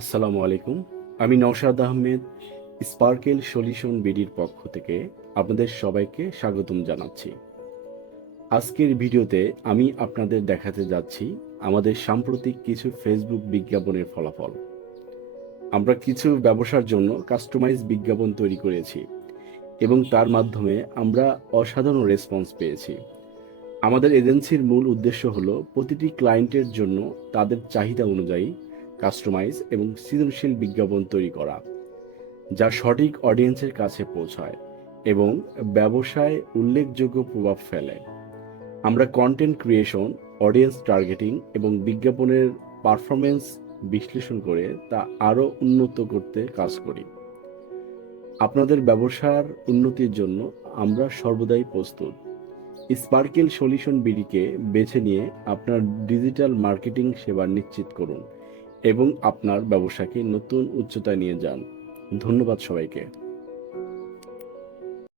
আসসালামু আলাইকুম। আমি নওশাদ আহমেদ, স্পার্কেল সলিউশন বিডির পক্ষ থেকে আপনাদের সবাইকে স্বাগতম জানাচ্ছি। আজকের ভিডিওতে আমি আপনাদের দেখাতে যাচ্ছি আমাদের সাম্প্রতিক কিছু ফেসবুক বিজ্ঞাপনের ফলাফল। আমরা কিছু ব্যবসার জন্য কাস্টমাইজ বিজ্ঞাপন তৈরি করেছি এবং তার মাধ্যমে আমরা অসাধারণ রেসপন্স পেয়েছি। আমাদের এজেন্সির মূল উদ্দেশ্য হলো প্রতিটি ক্লায়েন্টের জন্য তাদের চাহিদা অনুযায়ী কাস্টমাইজ এবং সৃজনশীল বিজ্ঞাপন তৈরি করা, যা সঠিক অডিয়েন্সের কাছে পৌঁছায় এবং ব্যবসায় উল্লেখযোগ্য প্রভাব ফেলে। আমরা কন্টেন্ট ক্রিয়েশন, অডিয়েন্স টার্গেটিং এবং বিজ্ঞাপনের পারফরমেন্স বিশ্লেষণ করে তা আরও উন্নত করতে কাজ করি। আপনাদের ব্যবসার উন্নতির জন্য আমরা সর্বদাই প্রস্তুত। স্পার্কেল সলিউশন বিডিকে বেছে নিয়ে আপনার ডিজিটাল মার্কেটিং সেবা নিশ্চিত করুন এবং আপনার ব্যবসাকে নতুন উচ্চতায় নিয়ে যান। ধন্যবাদ সবাইকে।